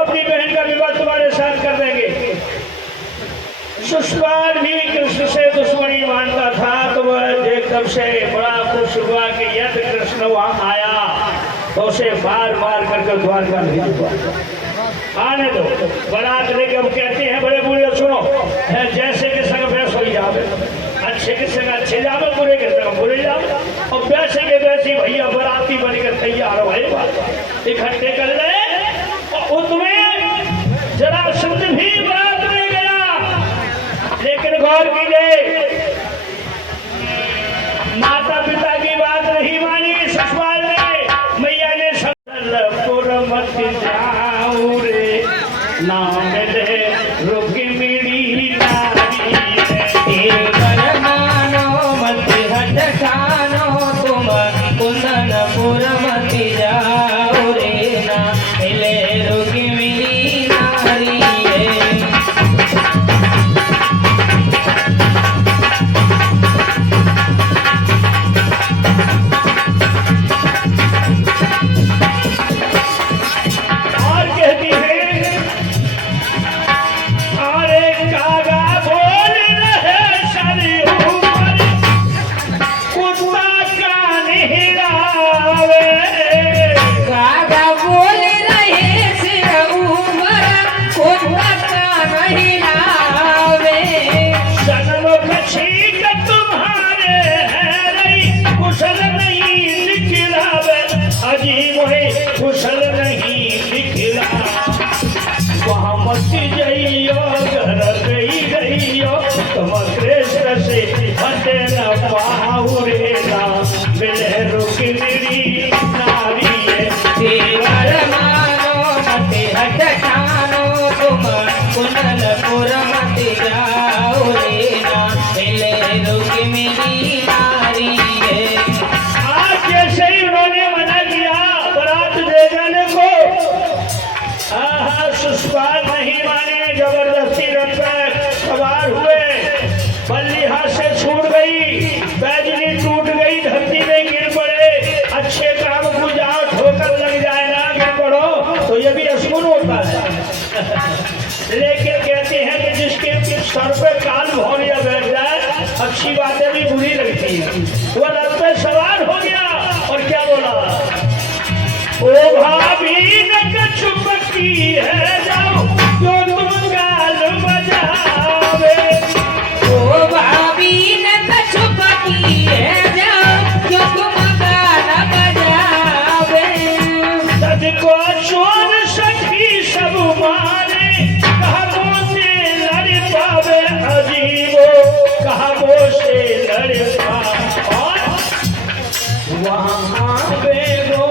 अपनी बहन का विवाह तुम्हारे साथ कर देंगे। शिशुपाल भी कृष्ण से दुश्मनी मानता था, तो वह एकदम से बड़ा खुश हुआ कि यदि कृष्ण वहां आया तो उसे मार मार कर द्वारका नहीं हुआ। आने दो, बारात लेके हम कहते हैं बड़े बूढ़े सुनो, जैसे कि संग वैसे हो जावे, अच्छे के संग अच्छे जावे, बुरे के संग बुरे जावे, और वैसे के वैसे भैया बराती बनकर तैयार हो इकट्ठे कर ले। और उसमें जरा शुद्ध भी बारात में गया, लेकिन गौर कीजिए माता पिता की बात नहीं मानी शिशुपाल ने। मैया ने सबलपुर मत जाऊं रे, नाम ले रुकी मेरी नारी, मानो मत हटकानो तुम कुंदनपुर मत जाओ रे, ना मिले रुकी मेरी नारी। कुशल नहीं दिखला वहाँ मत जाइयो, घर गई गईयो, तुम कृष्ण से हटे न पाऊ रे, ना मिले रुकी मेरी नारी। देवर मानो मत हटकानो तुम कुंदनपुर मत जाओ रे, ना मिले रुकी मेरी नारी। आज जैसे ही उन्होंने मना किया बारात ले जाने को, शिशुपाल नहीं माने, जबरदस्ती रथ पर सवार हुए। बल्ली हाथ से छूट गई, बैजनी टूट गई, धरती में गिर पड़े। अच्छे काम को जाओ ठोकर लग जाए ना गिर पड़ो तो ये भी असुर होता है। लेकिन कहते हैं कि जिसके सर पे काल भौरिया बैठ जाए अच्छी बातें भी बुरी लगती है। वो रथ पे सवार हो गया और क्या बोला, ओ भाभी न चुपकी है जाओ जो तुम गाल बजावे, ओ भाभी न चुपकी है जाओ जो तुम गाल बजावे। सज को चोर सखी सब मारे, कहावों से लड़ पावे अजीबो, कहावों से लड़ पावे। और वहाँ बेगो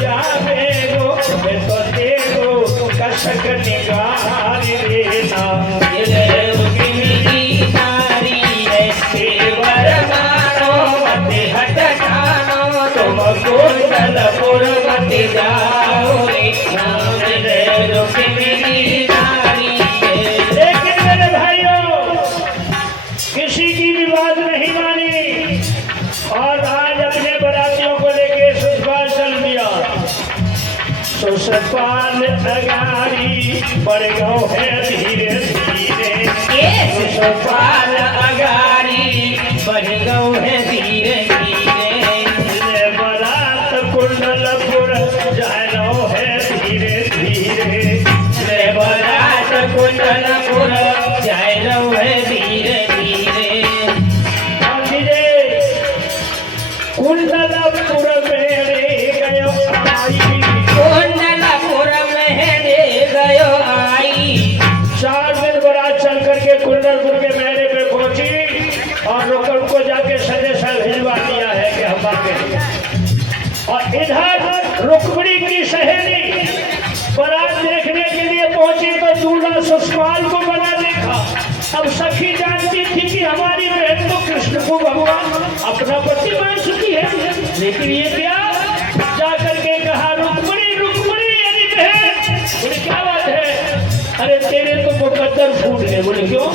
जावेगो, मैं तो देखो कसक निगार लेना, मिले रुकी मेरी नारी है। देवर मानो मत हटकानो तुम कुंदनपुर मत जाओ रे, ना मिले रुकी मेरी नारी है। लेकिन मेरे भाइयों किसी की भी बात नहीं मानी और आज अपने बरातियों को लेके शिशुपाल चल दिया। शिशुपाल अगाड़ी बढ़ गयो है धीरे धीरे, शिशुपाल अगाड़ी बढ़ गयो है धीरे धीरे। बारात कुंडलपुर जानो है धीरे धीरे, बारात कुंडलपुर जानो है धीरे धीरे। कुंडलपुर में गयो आई, कुंडलपुर में गयो आई। 4 दिन बारात चल करके कुंडलपुर के मेले पे पहुंची और रोकड़ को जाके संदेशा भिजवा दिया है कि हम आके। और इधर रुक्मिणी की सहेली बारात देखने के लिए पहुंची तो दूल्हा शिशुपाल को बना देखा। अब सखी जानती थी कि हमारी बहन तो कृष्ण को भगवान अपना पति मान चुकी है, लेकिन ये क्या जाकर के कहा रुक्मिणी रुक्मिणी यदि बहन। बोले क्या बात है, अरे तेरे तो मुकद्दर फूट गए। बोले क्यों,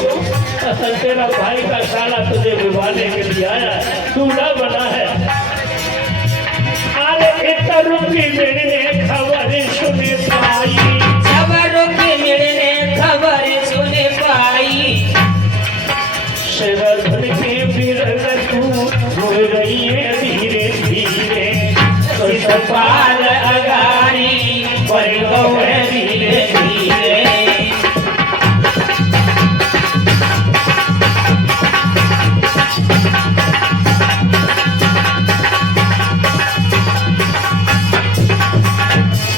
तेरा भाई का साला तुझे विवाहने के लिए आया, दूल्हा बना है। अरे इतना रुकी मैंने खबर सुने पाई, खबर रहो है धीरे धीरे।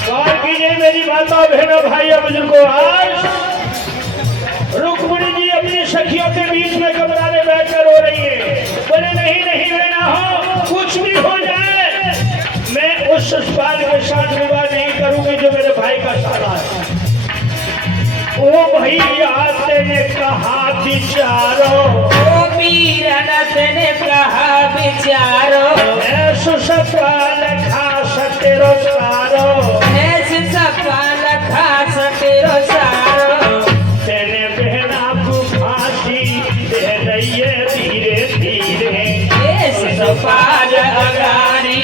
गौर कीजिए मेरी माता बहनों भाइयों बुजुर्गों, आज रुक्मिणी जी अपनी सखियों के बीच में कमराने बैठकर रो रही है। बोले नहीं नहीं लेना हो, कुछ भी हो जाए मैं उस ससुराल के साथ विवाह नहीं करूंगी जो मेरे भाई का साला है। ओ भैया तेने कहा बिचारो, ओ वीरनाथ ने कहा बिचारो, ससुराल खास तेरो सारो, ऐसे सफल खास तेरो सारो, तेने बहना को फांसी दे रही है धीरे धीरे। ऐसे सफल अगारी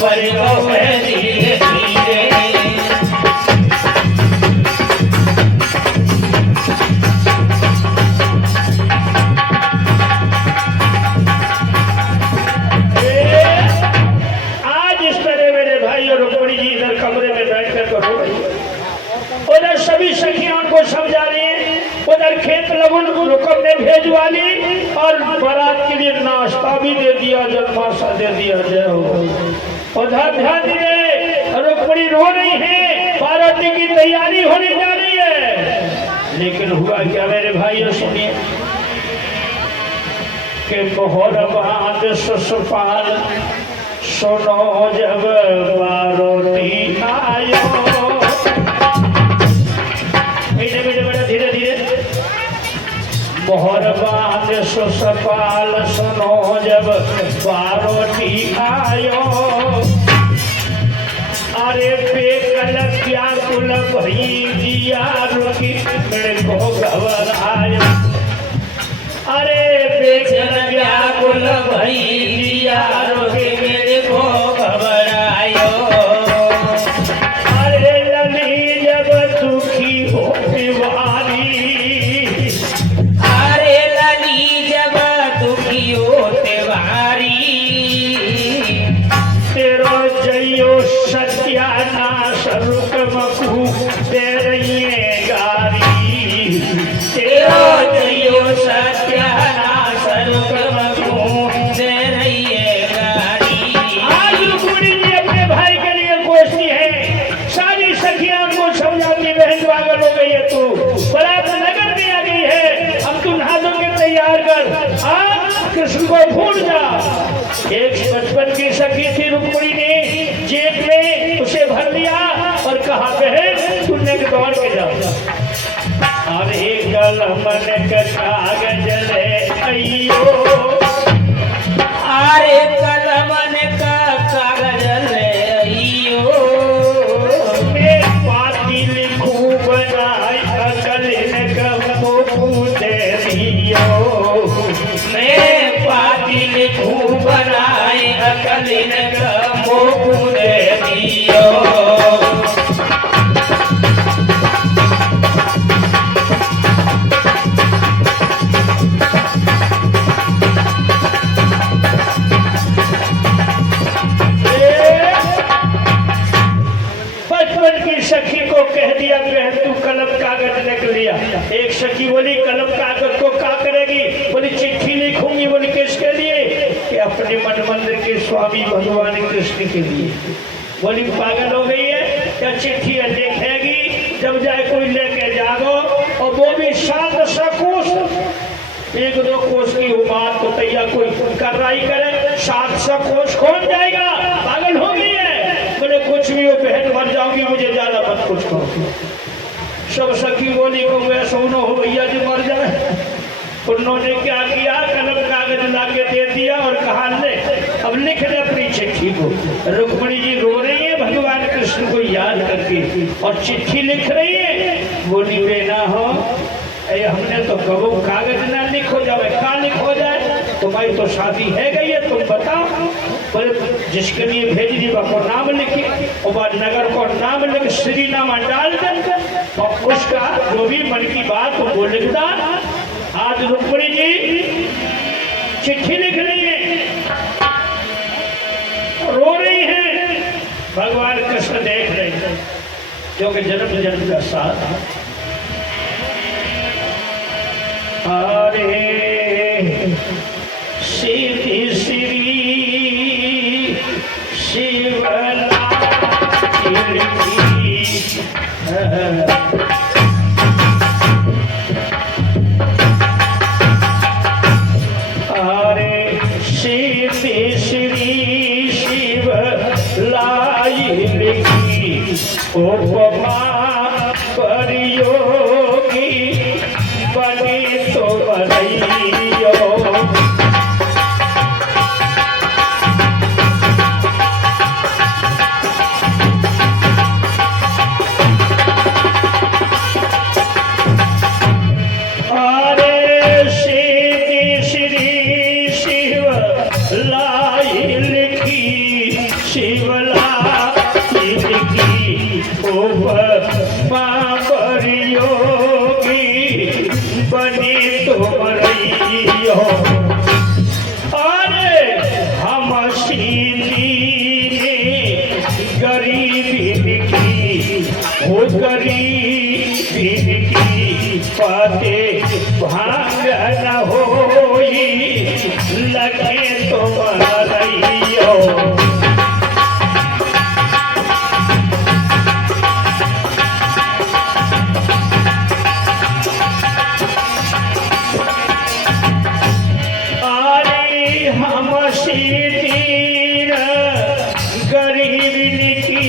पर रहो है धीरे धीरे। आज इस तरह मेरे भाई और रुक्मिणी जी इधर कमरे में बैठकर रो रही है। उधर सभी सखियां उनको समझा रही हैं, उधर खेत लगुन रुकम ने भेजवा ली और बारात के लिए नाश्ता भी दे दिया, जलमाशा दे दिया। जय हो। उधर ध्यान दीजिए, रुक्मिणी रो रही है, पार्वती की तैयारी होने जा रही है। लेकिन हुआ क्या मेरे भाइयों, सुनिए कि मोहर बांध ससुपाल सुनो जब पार्वती आयो। मीठे मीठे बेटा धीरे धीरे। मोहर बांध ससुपाल सुनो जब पार्वती आयो। अरे बेकल व्याकुल भई दिया रुकी मेरे को घबरायो। अरे बेचैन व्याकुल भई दिया रोके मेरे को घबरायो। अरे लली जब दुखी हो दीवारी, अरे लली जब दुखी होते वारी, तेरो जयो सत्यानाश रुकमकू दे रही है गारी। तेरो जयो सत्यानाश रुकमकू दे रही है गारी। आज रुक्मिणी जी अपने भाई के लिए कोसती है, सारी सखियां उनको समझाती, बहन पागल हो गई है तू, बारात नगर में आ गई है, अब तू नहा धो के तैयार कर, आज कृष्ण को भूल जा। एक बचपन की सखी थी, रुक्मिणी ने जेब में उसे भर लिया और कहा बहन तुमने दौड़ के जाओ। और एक कलमन का कागज ले अयो। अरे कलमन का कागज ले आइयो। मैं पाती लिखूं बनाई अकलिन का मोकू दे दियो। मैं पाती लिखूं बनाए अकलिन का मोकू दे दियो। बचपन की सखी को कह दिया बहन तू कलम कागज लिख लिया। एक सखी बोली कलम कागज को क्या करेगी? बोली चिट्ठी लिखूंगी। बोली किसके लिए? कि अपने मन मंदिर के स्वामी भगवान कृष्ण के लिए। बोली पागल हो गई है क्या? चिट्ठी लिखेगी जब जाए कोई लेके जागो, और वो भी 700 कोस, 1-2 कोस की बात तो तैयार कोई कार्रवाई करे, 700 कोस कौन जाएगा? पागल हो गई है। बोले कुछ भी हो बहन, मर जाऊंगी, मुझे ज्यादा मत कुछ कहो। सब सखी बोली को वैसा हो भैया जी मर जाए। उन्होंने क्या किया, कलम कागज ला के दे दिया और कहा ले अब लिख दे अपनी चिट्ठी को। रुक्मिणी जी रो रही है भगवान कृष्ण को याद करके और चिट्ठी लिख रही है। बोली बेना हो हमने तो कबो कागज ना लिखो जाए, कहा लिखो जाए? तुम्हारी तो शादी है गई है, तुम बताओ। बोले जिसके लिए भेज दी वो नाम लिखी और नगर को नाम लिख श्री नामा डाल देकर और उसका जो भी मन की बात वो लिखता। आज रुक्मिणी जी चिट्ठी लिख रही है, रो रही है, भगवान कृष्ण देख रहे हैं। जो कि जन्म जन्म का साथ। अरे सीधी श्री शिवला उपमा परियोगी बने तो बनइयो। अरे सीधी श्री शिव लाई लिखी शिवला परियोगी बनी तो मरइयो। अरे हम सीधी गरीबी की हो गरीबी की पाते भांग न होई लगे तो मरइयो। गरीबी की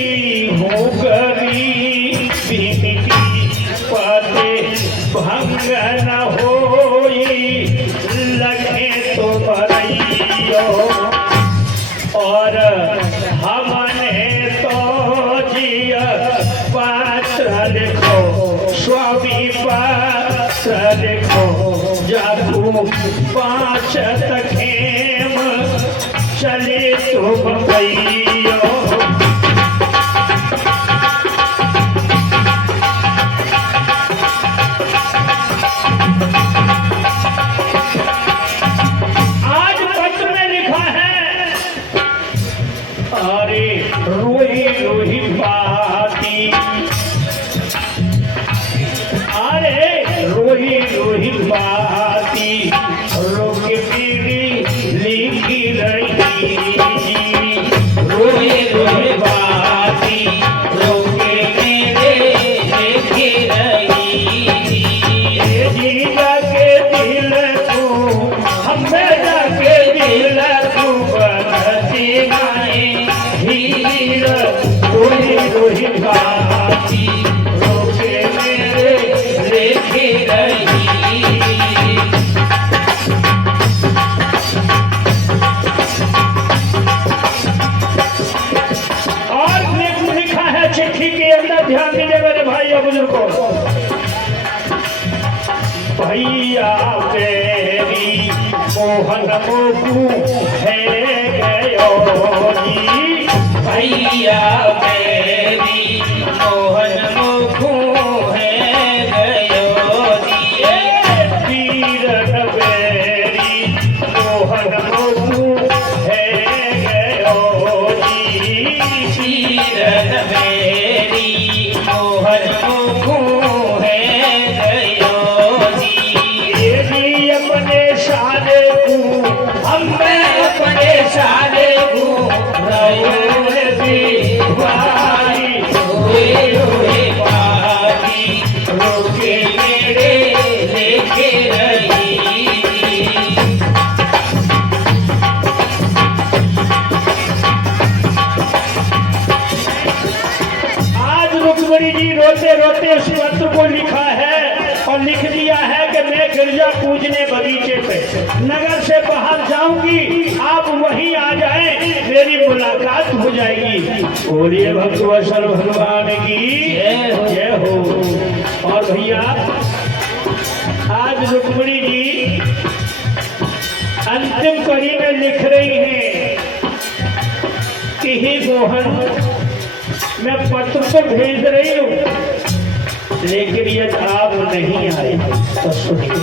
हो गरीबी की पाते भंग न होई लगे तो मरइयो। और हमने तो जिया पात्र देखो स्वामी पात्र देखो जागू 5 तखेम चले तो बकइयो। आज पत्र में लिखा है अरे रोही रोही बाती। अरे रोही रोही बाती रोक मेरी लिखी रही। रोही रोही बाती रोके मेरे लिखी रही। जी जाके दिल तू हमें जाके दिल तू बनती गाए हीर। रोही रोही बाती रोके मेरे लिखी रही। चिट्ठी के अंदर ध्यान दीजिए मेरे भाई और बुजुर्गों। भैया तेरी मोहन मोकू है गयो जी। भैया तेरी मोहन मोकू है गयो जी। वीर नवेरी मोहन मोकू है गयो जी। वीर नवेरी मोहन मोकू है गयो जी। ये अपने साले को हमें अपने साले को भाई रोए बाती रोके मेरे लेके रही। आज रुक्मणी जी रोते रोते उस पत्र को लिखा है और लिख दिया है कि मैं गिरजा पूजने बगीचे पे नगर से बाहर जाऊंगी, आप वहीं आ जाएं, मेरी मुलाकात हो जाएगी। बोलिए भक्तवत्सल भगवान की जय हो। और भैया आज रुक्मणी जी अंतिम कड़ी में लिख रही हैं कि हे मोहन मैं पत्र तो भेज रही हूँ लेकिन यदि आप नहीं आए तो सुनिए।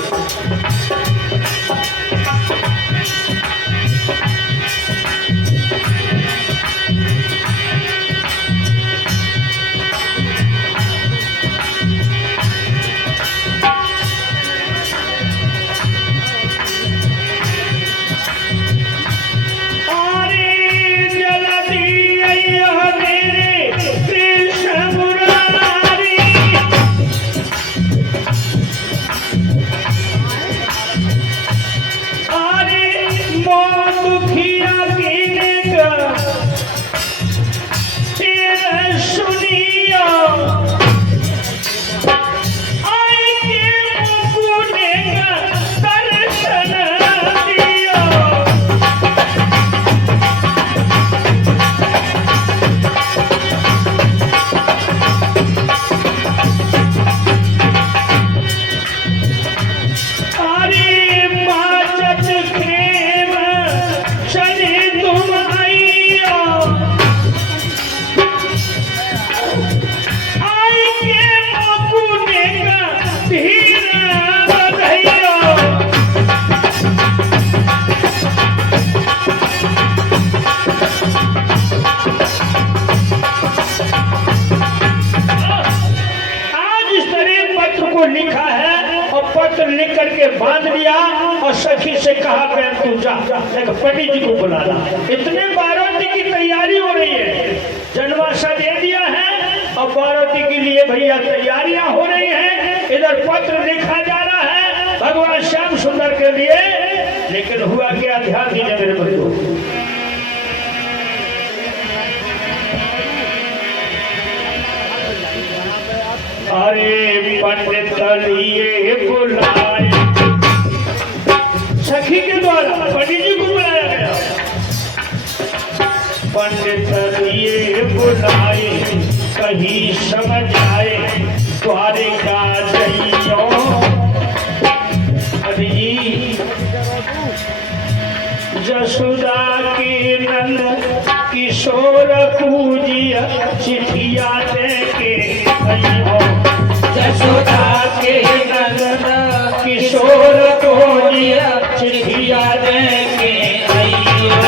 को लिखा है और पत्र लिख करके बांध लिया और सखी से कहा बहन तू जा, पंडित जी को बुलाना। इतने बाराती की तैयारी हो रही है, जनवासा दे दिया है और बाराती के लिए भैया तैयारियां हो रही हैं। इधर पत्र लिखा जा रहा है भगवान श्याम सुंदर के लिए, लेकिन हुआ क्या, ध्यान दीजिए मेरे बंधु। अरे पंडित लिए बुलाए, सखी के द्वारा पंडित जी को बुलाया गया। पंडित लिए बुलाए कहीं समझ आए द्वारिका जइयो। अरे जी जसुदा के नंद किशोर पूजिया चिठिया दे के अइयो। जसोदा के नंद किशोर पूजिया चिठिया दे के अइयो।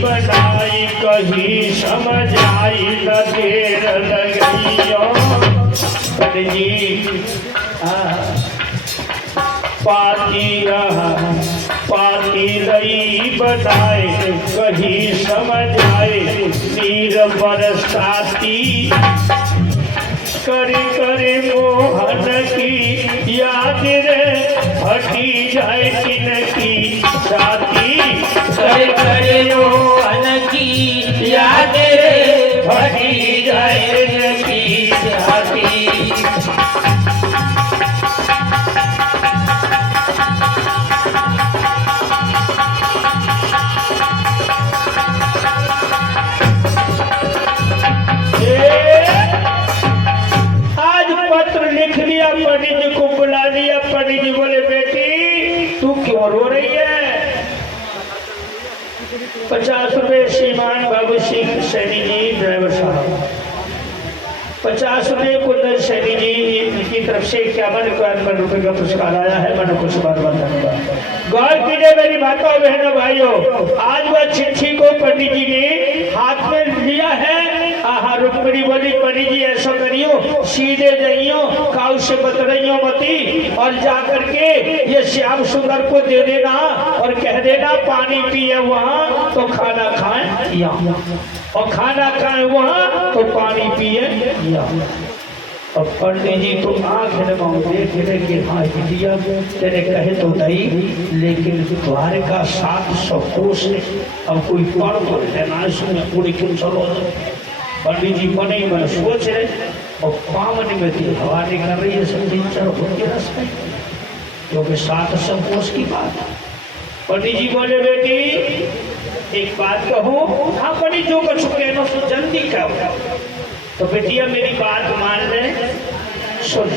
बनाई कहीं समझ आई न देर लगइयो। पाती रही बनाए कहीं समझ आए नीर बरसाती। करे करे मोहन की याद रे हटी जाए किन की साथी। करे करे मोहन की याद रे हटी जाए की साथी। लिख लिया, पंडित जी को बुला लिया। पंडित जी बोले बेटी तू क्यों रो रही है? 50 रुपए श्रीमान बाबू सिंह सैनी जी ड्राइवर साहब, 50 रुपए कुंदन सैनी जी की तरफ से 51 रुपए का पुरस्कार आया है। मन को बार बार धन्यवाद। गौर कीजिए मेरी माताओं बहनों भाइयों, आज वह चिट्ठी को पंडित जी ने हाथ में लिया है। आहा रुक्मिणी बोली पंडित जी ऐसा करियो सीधे जाइयो काउ से बतरइयो मती और जाकर के ये श्याम सुंदर को दे देना और कह देना पानी पिए वहाँ तो खाना खाए यहाँ, और खाना खाए वहाँ तो पानी पिए यहाँ। अब पंडित जी तो आंख देख रहे कि हाँ दिया तेरे कहे तो नहीं, लेकिन द्वारिका 700 कोस है। अब कोई पढ़ पढ़ लेना इसमें पूरी क्यों चलो। पंडित जी बने में सोच रहे और पावन में थी हवा निकल रही है सब 3-4 फुट के रास्ते, क्योंकि 700 कोस की बात है। पंडित जी बोले बेटी एक बात कहूँ। हाँ पंडित जो कुछ कहना तो जल्दी कहो। तो बेटिया मेरी बात मान ले, सुन।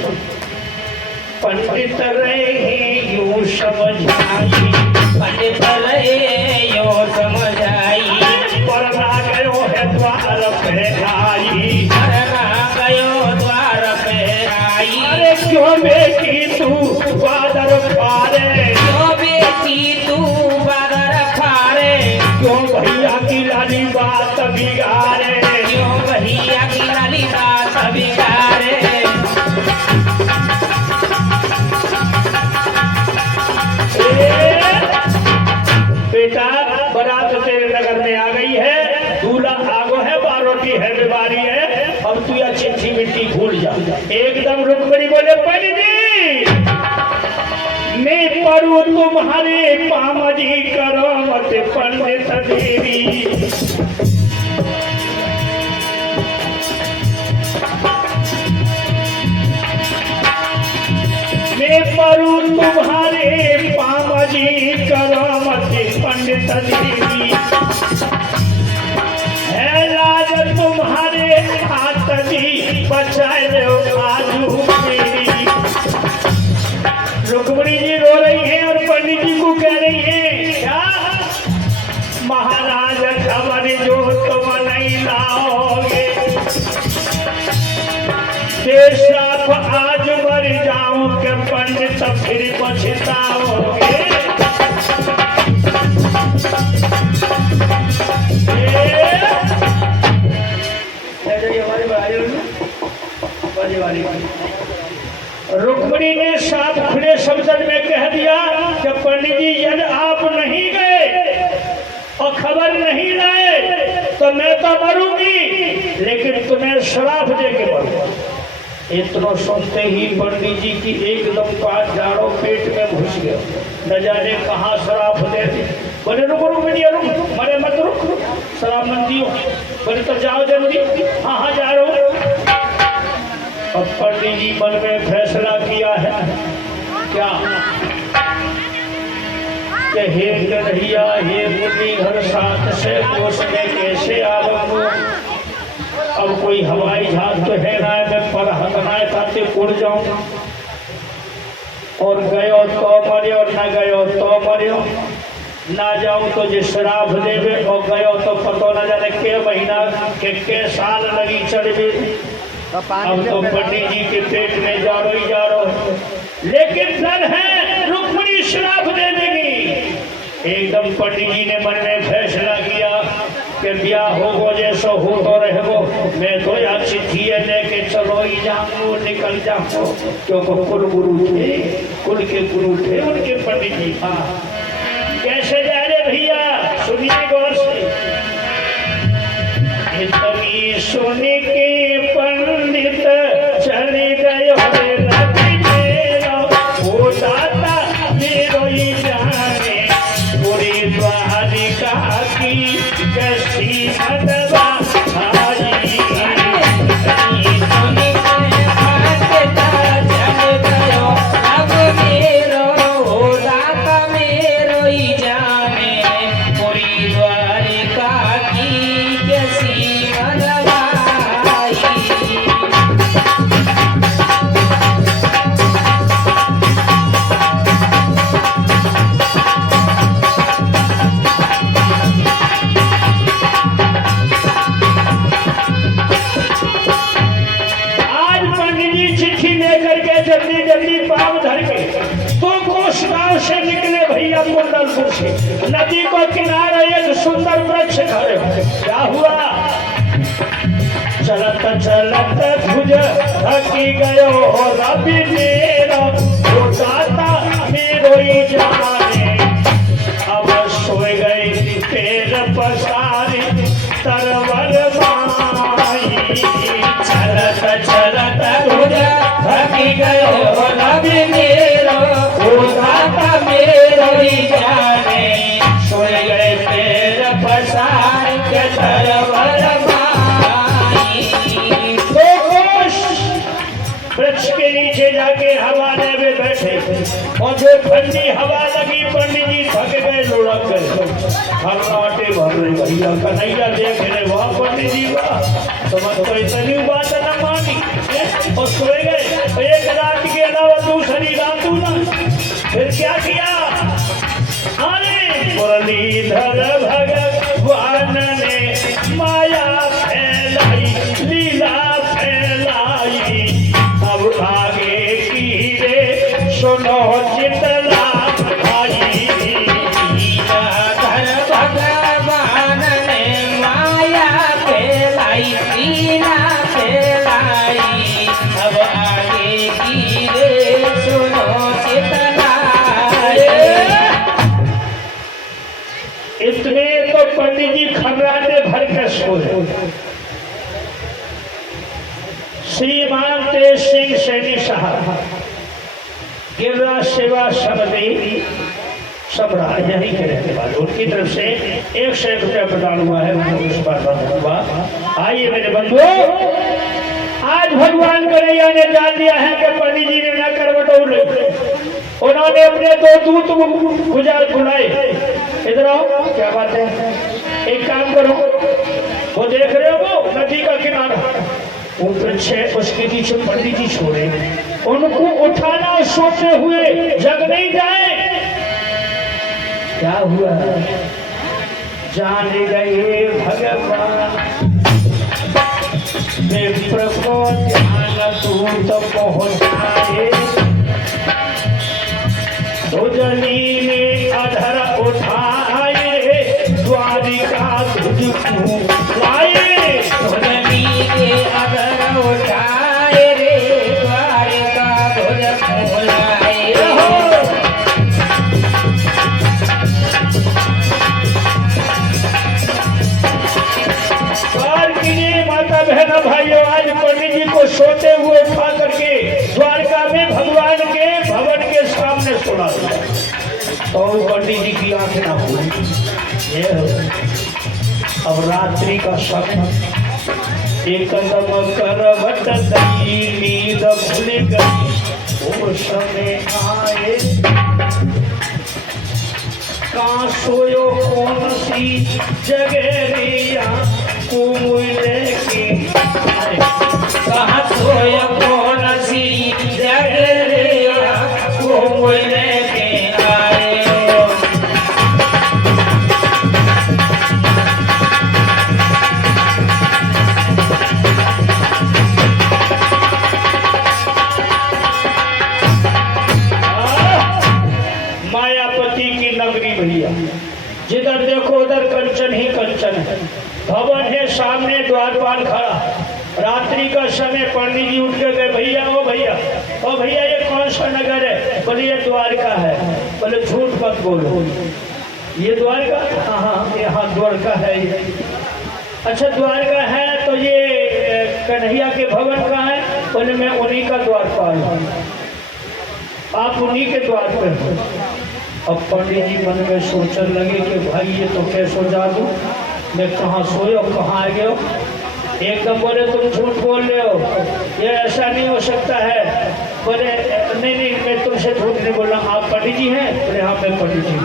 पंडित रहे यूं समझ आई, पंडित रहे यूं समझ आई। परना गयो है द्वार पे आई, परना गयो द्वार पे आई। अरे क्यों बेटी तू बादर फारे, क्यों बेटी तू बादर फारे। क्यों भैया की लाली बात बिगाड़े, क्यों भैया की लाली बात बिगाड़े। बेटा बारात तेरे नगर में आ गई है, दूल्हा आगो है, बारोटी है, बीमारी है। अब तू या चिट्ठी मिट्टी भूल जा। एकदम रुक्मिणी बोले पंडित जी मैं पढ़ू तुम्हारे पामजी करो मत पंडित देवी। मैं पढ़ू तुम्हारे पामजी करो मत पंडित देवी। है लाज तुम्हारे हाथ दी बचाए लो आजू मेरी। रुक्मिणी जी रो रही हैं और पंडित जी को कह रही हैं क्या महाराज खबर जो तुम नहीं अब आज मर जाऊं के पंडित फिर पछताओगे। रुक्मिणी ने साफ खुले शब्द में कह दिया कि पंडित जी यदि आप नहीं गए और खबर नहीं लाए तो मैं तो मरूंगी, लेकिन तुम्हें श्राप दे के मरूंगा। इतना सोचते ही पंडित जी की एकदम पास जाड़ो पेट में घुस गया, न जाने कहाँ श्राप दे दी। बोले रुको रुक रुक, मरे मत रुक, श्राप मत दियो। बोले तो जाओ जल्दी। हाँ हाँ जा रहा हूँ। अब पंडित जी मन में फैसला किया है क्या कि हे कन्हैया हे मुनि घर साथ से कोसने कैसे आवूं। अब कोई हवाई जहाज तो है ना, मैं पर हथनाए ताते उड़ जाऊं, और गयो तो मरियो, न गयो तो मरियो, ना जाऊं तो जो श्राप देवे, और गयो तो पतो न जाने के महीना के साल लगी चढ़े। अब तो पंडित जी के पेट में जाड़ो ही जाड़ो, लेकिन डर है रुक्मिणी श्राप दे देगी। एकदम पंडित जी ने मन में फैसला किया कि ब्याह होगो जैसो हो तो रहेगो, मैं तो याद चिट्ठी लेके चलो ही जाऊंगो, निकल जाऊंगो। क्योंकि कुल गुरु थे, कुल के गुरु थे उनके पंडित जी। हाँ कैसे जा रहे भैया, सुनिए गौर से। इतनी सुन के पंडित चले गए नदी मेरा, वो दाता मेरो ही जाने पूरी द्वारिका की कैसी मदवा आई। कुंडलपुर से नदी को किनारे एक सुंदर वृक्ष खड़े। क्या हुआ, चलत चलत भुज थकी गयो रवि मेरा, वो दाता मेरो ही जाने। अब सोए गए पैर पसारे तरवर माई। चलत चलत भुज थकी गयो रवि मेरा, वो दाता मेरो ही जाने। सोए गए पैर पसार के तरवर माई। वृक्ष के नीचे जाके हवाने में बैठे, और जो ठंडी हवा लगी पंडित जी थक गए, लुढ़क गए। हल्लाटे भर रहे भैया कन्हैया देख रहे, वाह पंडित जी वाह, तो इतनी बात न मानी और सोए गए। एक रात के अलावा दूसरी रात ना, फिर क्या किया, अरे मुरलीधर भगवान ने माया फैलाई, लीला फैलाई। अब आगे की रे सुनो जितला भाई। भगवान ने माया फैलाई, लीला फैलाई। अब आगे की रे सुनो जितला। इतने तो पंडित जी खबराने भर के सोए। श्रीमान तेज सिंह सैनी साहब गिरिराज सेवा समिति सबरा यही के रहने वाले, उनकी तरफ से 100 रुपया प्रदान हुआ है, उस बार हुआ। आइए मेरे बंधुओं, आज भगवान कन्हैया ने जान दिया है कि पंडित जी ने न करवट, उन्होंने अपने 2 दूत गुजार बुलाए। इधर आओ, क्या बात है, एक काम करो, वो देख रहे हो वो नदी का किनारा, वो वृक्ष है, उसके पीछे पंडित जी छोड़े, उनको उठाना सोते हुए जग नहीं जाए। क्या हुआ, जान गए भगवान विप्र को ध्यान दूत पहुँचाए भोजनी ने अधर उठाए द्वारिका तुझको लाए धुनी के अगर उठाए रे द्वारिका तुझको लाए माता बहना भाइयों, आज पंडित जी को सोते हुए उठा करके द्वारका में भगवान के भवन के सामने सुना दिया। तो पंडित जी की आंखें ना खुली। ये अब रात्रि का समय, एक कदम करवट दई नींद भूल गई वो समय आए। कहाँ सोयो कौन सी जगह को लेके आए। कहाँ सोया कौन सी जगह को लेके आए। मायापति की नगरी भैया, जिधर देखो उधर कंचन ही कंचन है। भवन है सामने, द्वारपाल खड़ा। रात्रि का समय पंडित जी उठ के गए, भैया ओ भैया ओ भैया ये कौन सा नगर है? बोले ये द्वारका है। बोले झूठ मत बोलो, ये द्वारका? हाँ यहाँ द्वारका है ये। अच्छा द्वारका है तो ये कन्हैया के भवन कहाँ है? बोले मैं उन्हीं का द्वारपाल हूँ, आप उन्हीं के द्वार पे हो। अब पंडित जी मन में सोचने लगे कि भाई ये तो कैसे जादू, मैं कहाँ सोए और कहाँ आ गए हो? एकदम बोले तुम झूठ बोल रहे हो, ये ऐसा नहीं हो सकता है। बोले नहीं नहीं मैं तुमसे झूठ नहीं बोल रहा, आप पंडित जी हैं? बोले हाँ मैं पंडित जी।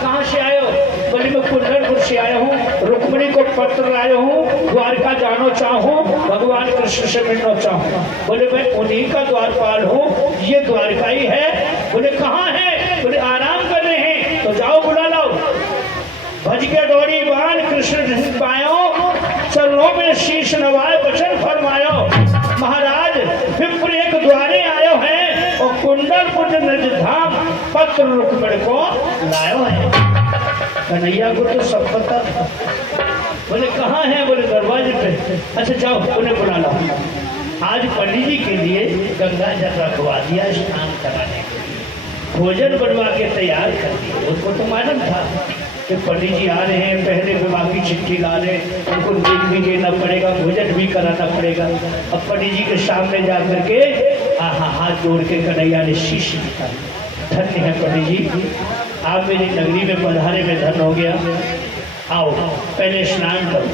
कहाँ से आए हो? बोले मैं कुंडलपुर से आया हूँ, रुक्मिणी को पत्र लाया हूँ, द्वारका जानो चाहूँ, भगवान कृष्ण से मिलना चाहूँ। बोले मैं उन्हीं का द्वारपाल हूँ, ये द्वारका ही है। बोले कहाँ है? बोले आराम कर रहे हैं, तो जाओ बुला लाओ। भज के दौड़ी बाण कृष्ण पायो, चरणों में शीश नवाए वचन फरमायो। महाराज विप्र एक द्वारे आयो है और कुंडलपुर निज धाम पत्र रुक्मिणी को लायो है। कन्हैया को तो सब पता था। बोले कहाँ है? बोले दरवाजे पे। अच्छा जाओ उन्हें बुला लाओ। आज पंडित जी के लिए गंगा जल रखवा दिया स्नान कराने के लिए, भोजन बनवा के तैयार कर दिया। उनको तो मालूम था कि पंडित जी आ रहे हैं, पहले विवाह की चिट्ठी ला रहे, उनको दिन भी देना पड़ेगा, भोजन भी कराना पड़ेगा। अब पंडित जी के सामने जा करके हाथ जोड़ के कन्हैया ने शीश दिया। धन्य है पंडित जी, आप मेरी नगरी में पधारे में धन हो गया। आओ पहले स्नान करो।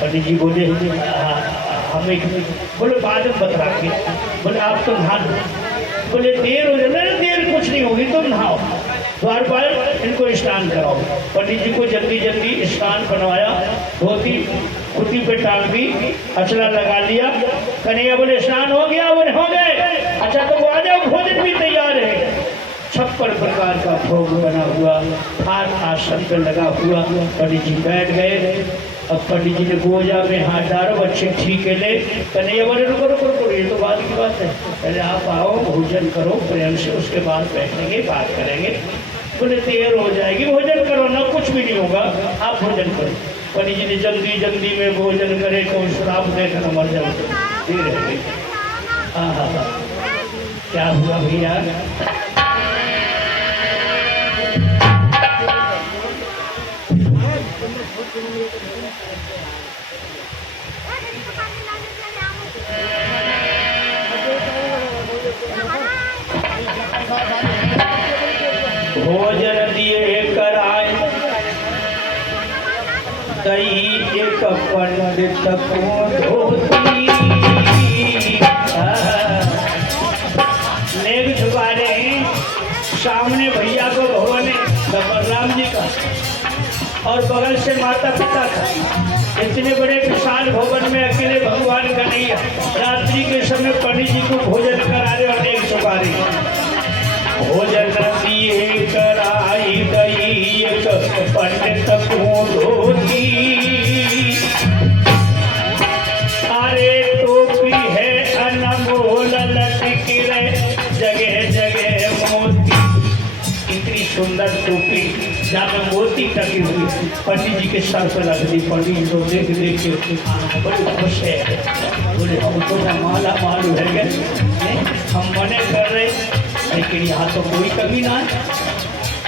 पंडित जी बोले हमें, बोले बाद में बतला के। बोले आप तो नहा लो। बोले देर हो जाए। देर कुछ नहीं होगी, तुम नहाओ। द्वारपाल इनको स्नान कराओ। पंडित जी को जल्दी जल्दी स्नान बनवाया, धोती कुर्ती पे टांग दी, अचला लगा लिया। कन्हैया बोले स्नान हो गया? बोले हो गए। अच्छा तो आ जाओ, भोजन भी तैयार है। 56 प्रकार का भोग बना हुआ, हाथ आसन पे लगा हुआ। पंडित जी बैठ गए। अब पंडित जी ने गोजा में हाथ डालो, बच्चे ठीक है ले। कन्हैया बोले रुको रुको रुको, ये तो बात की बात है, पहले आप आओ भोजन करो प्रेम से, उसके बाद बैठेंगे बात करेंगे। बोले देर हो जाएगी, भोजन करो ना, कुछ भी नहीं होगा, आप भोजन करो। पंडित जी ने जल्दी जल्दी में भोजन करे तो श्राप देकर मर जाओ, देर हो गई। हाँ क्या हुआ भैया? भोजन दिए कराए दही एक पंडित को धोती। नेक झुका रहे हैं सामने भैया को भवन है बलराम जी का, और बगल से माता पिता का। इतने बड़े विशाल भवन में अकेले भगवान का नहीं है। रात्रि के समय पंडित जी को भोजन करा रहे और नेक झुका रहे। भोजन दिए कराई दई एक पंडित को धोती। अरे टोपी है अनमोल सुंदर टोपी जहाँ मोती टकी हुई पंडित जी के सर पर रख दी। पंडित जी को देख देख के बड़े खुश है, बोले हम तो माला मालू है गए, हम मने कर रहे लेकिन यहाँ तो कोई कमी ना है।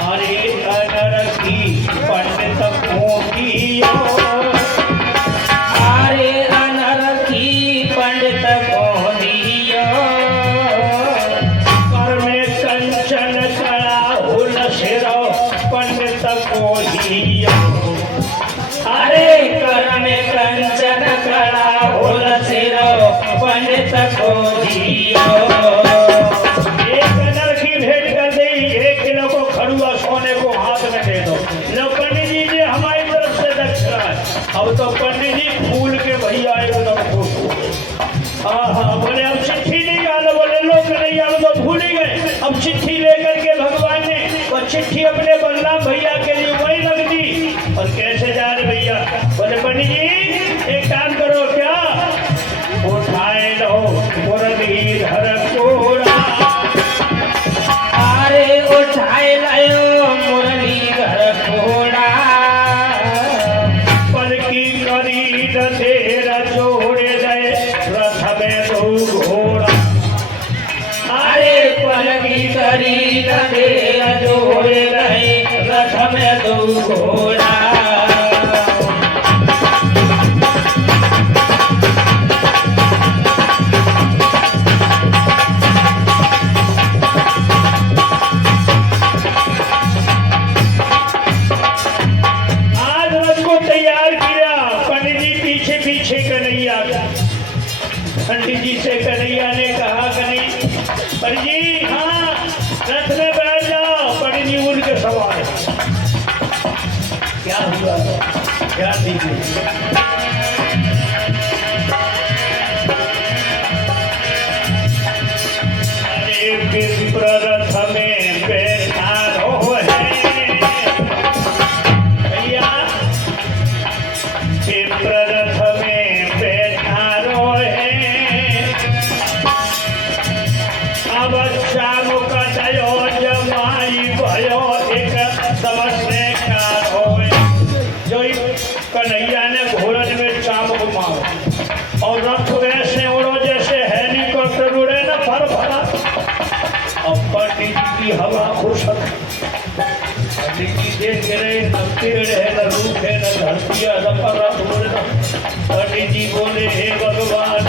अरे अनरखी पंडित कोटियो, अरे अनरखी पंडित कोटियो, कर में कंचन कड़ा हुल सिरो पंडित कोटियो। अरे कर में कंचन कड़ा हुल सिरो पंडित कोटियो। एक अनरखी भेंट कर दी, 1 किलो को खड़ुआ सोने को हाथ में दे दो। लो पंडित जी ने हमारी तरफ से दक्षिणा है। अब तो पंडित जी फूल के भैया एकदम खुश हो गए। हाँ बोले अब चिट्ठी नहीं आलो, बोले लोग नहीं आलो तो भूल ही गए। अब चिट्ठी लेकर के भगवान ने वो चिट्ठी अपने बलराम भैया के लिए वही रख दी। और कैसे जा रहे भैया, बोले पंडित जी एक काम करो, क्या उठाए लो मुरलीधर कोड़ा। अरे उठाए लायो मुरलीधर कोड़ा, पलकी करी ढेर जोड़े गए रथ में 2 घोड़ा। अरे पलकी करी ढेर जोड़े रहे रथ में 2 घोड़ा। आज रथ को तैयार किया, पंडित जी पीछे पीछे कन्हैया। पंडित जी से कन्हैया ने कहा पंडित जी हाँ रथ में बैठ जाओ। पंडित जी उड़ के सवार। क्या हुआ, क्या दीजिए। अरे विप्र रथ में बैठा रहो है भैया, विप्र रथ में बैठा रहो है। अब शाम का दयो जमाई भयो एक समस्या का होए। जो कन्हैया ने घोड़न में चाम घुमाओ और रथ वैसे उड़ो जैसे हेलीकॉप्टर उड़े ना फर फरा। अब पंडित जी की हवा खुश, पंडित जी देख रहे न तीर रहे न रूप है न धरती न पर। पंडित जी बोले हे भगवान,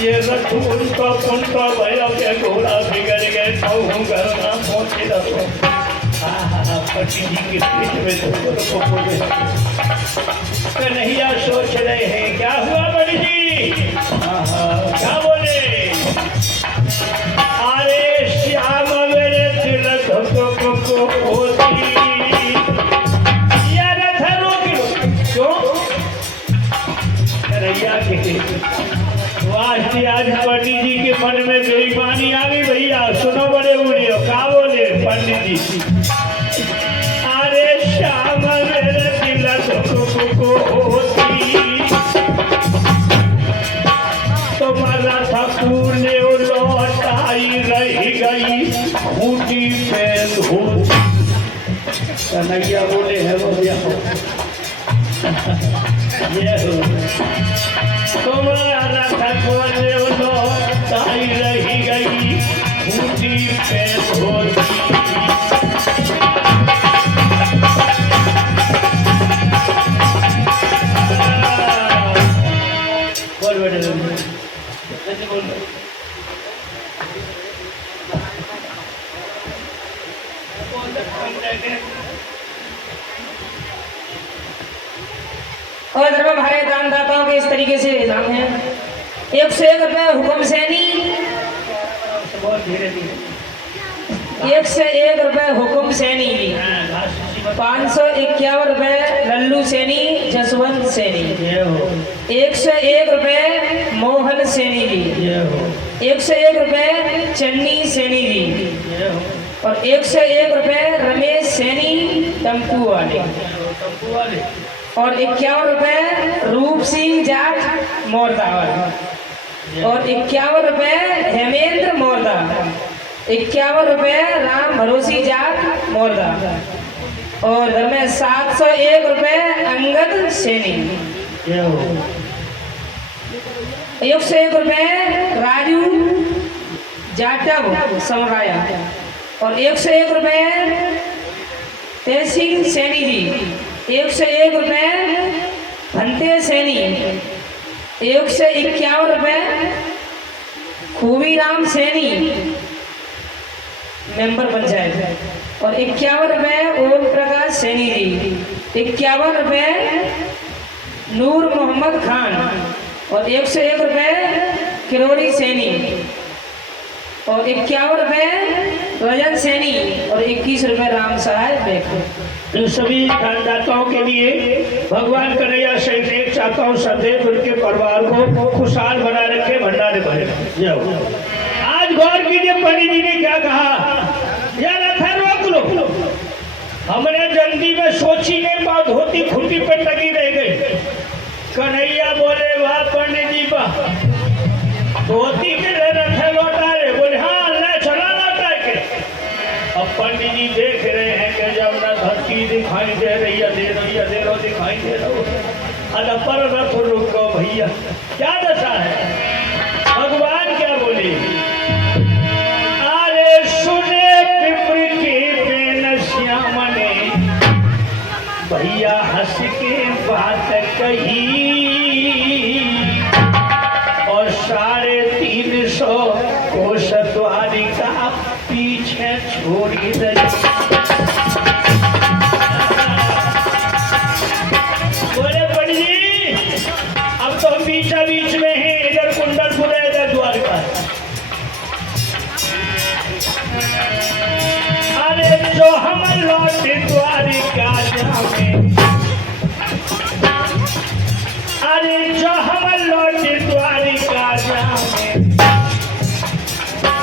ये रथ उनका भयो के घोड़ा बिगड़ गए, तो घर ना पहुंचे रखो। पंडित जी के पीठ में तो बोले कन्हैया सोच रहे हैं क्या हुआ पंडित जी। क्या बोले, अरे श्याम मेरे तिलक को होती या रथ रोक। क्यों कन्हैया के वास्ते आज पंडित जी के मन में बेईमानी आ गई। भैया सुनो बड़े उड़ियो, क्या बोले पंडित जी, अरे श्याम मेरे तिलक को होती तुम्हारा था पूर्णे लौटाई रही गई खूटी पे धूती। कन्हैया बोले है वो ये हो तुम्हारा था पूर्णे लौटाई रही गई खूटी पे धूती। और धर्म भारे दानदाताओं के इस तरीके से नाम है। 101 रुपए हुक्म सैनी, 101 रुपए हुक्म सैनी, 551 रुपए लल्लू सैनी जसवंत सैनी, 101 रुपए मोहन सैनी जी, 101 रुपए चन्नी सैनी जी और 101 रुपए रमेश सैनी टम्पू वाले और 51 रुपए रूप सिंह जाट मोरदा वाले और 51 रुपए हेमेंद्र मोरदा, 51 रुपए राम भरोसी जाट मोरदा। और घर में 701 रुपए अंगद सैनी। 101 रुपए राजू जाटव समराया। और 101 रुपए तहसील सैनी जी। 101 रुपए भंते सैनी। 151 रुपए खूबीराम सैनी मेंबर पंचायत। और 51 रुपए ओम प्रकाश सैनी जी। 51 रुपए नूर मोहम्मद खान। और 101 रुपए किरोड़ी सैनी। और 51 रुपए रजन सैनी। और 21 रुपए राम सहाय बेख। इन सभी दानदाताओं के लिए भगवान कन्हैया से एक चाहता हूँ सदैव उनके परिवार को खुशहाल बना रखे, भंडारे भरे। जाओ। आज गौर कीजिए पंडित जी ने क्या कहा। यार था रोक लो। हमने जल्दी में सोची नहीं, पाँव धोती खुटी पे टकी रह गई। कन्हैया बोले वाह पंडित जी वाह, धोती के रथ लौटा रहे। बोले हाँ ले चला लौटा के। अब पंडित जी देख रहे हैं कि जब न धरती दिखाई दे रही है, दे रो दिखाई दे रहा है, पर रथ रुक गो भैया। क्या दशा है। भगवान क्या बोले, अरे सुने पिपरी के बेन श्याम ने भैया हंस के बात कही। और 350 कोष द्वारिका पीछे छोड़ी दई। बोले पंडित जी अब तो हम बीच में हैं, इधर कुंडलपुर है इधर द्वारिका। अरे जो हम लौटे द्वारिका जामे, अरे जो हम लौटे द्वारिका जामे,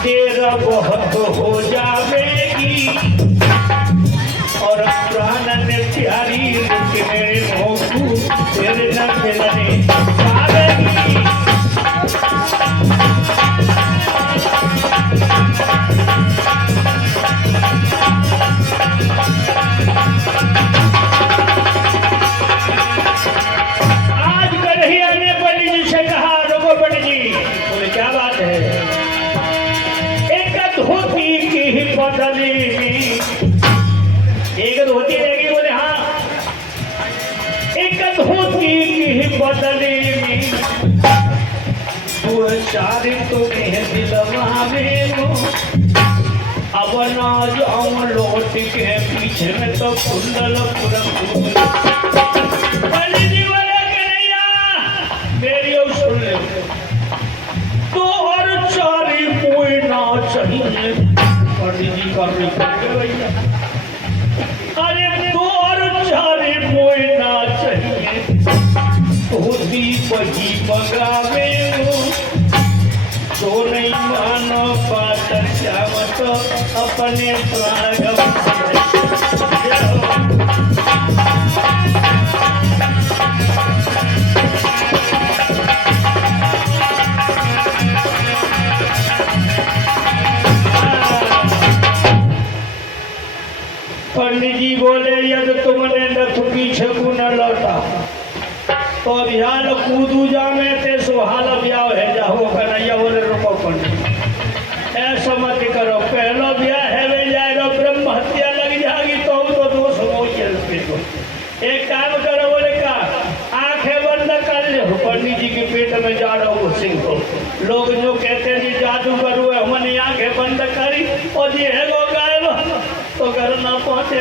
तेरा बहुत हो जाएगी। और प्राण ने प्यारी मेरे मोकू तेरे न मिलने पावेगी। आज कन्हैया ने पंडित जी से कहा, रुको पंडित जी। बोले क्या बात है। एक धोती की बदली में, एक धोती रहेगी। बोले हाँ। एक धोती की बदली में 4 तुम्हें दिलवा में हो। अब ना जाऊं लौट के पीछे में तो कुंडलपुरम। पंडित जी बोले कन्हैया मेरी और सुन ले, तो और 4 कोई ना चाहिए। पंडित जी का भैया, अरे 2 और 4 कोई ना चाहिए। धोती बही बगावे तो नहीं मानो बात श्यामत अपने प्राण पंडित जी बोले यदि तुमने नथ पीछे को न लौटा तो अभियान कूदू जामे ते सुहाल ब्याह है जाओ। कन्हैया बोले रुको पंडित ऐसा मत करो, पहला ब्याह है वे जाएगा ब्रह्म हत्या लग जाएगी तो दोष हो। एक काम करो। बोले का आंखें बंद कर ले। पंडित जी के पेट में जा रहा हूँ सिंह को। लोग जो कहते हैं जी जादू करो, हमने आंखें बंद करी और जी है वो गायब तो घर ना पहुंचे